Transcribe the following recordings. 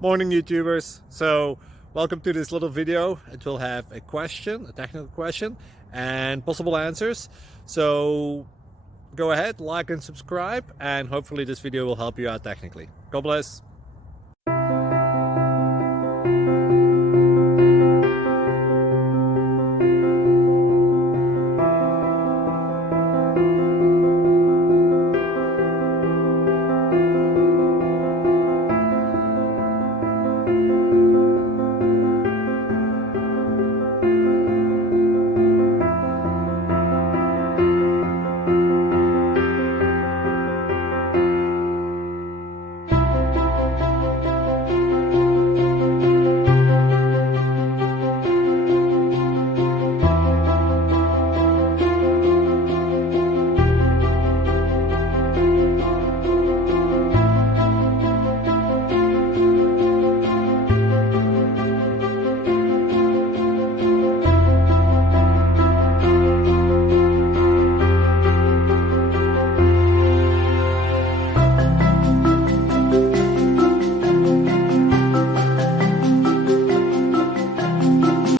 Morning YouTubers. So welcome to this little video. It will have a question, a technical question, and possible answers. So go ahead, like and subscribe, and hopefully this video will help you out technically. God bless.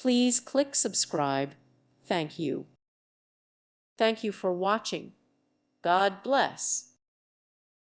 Please click subscribe. Thank you. Thank you for watching. God bless.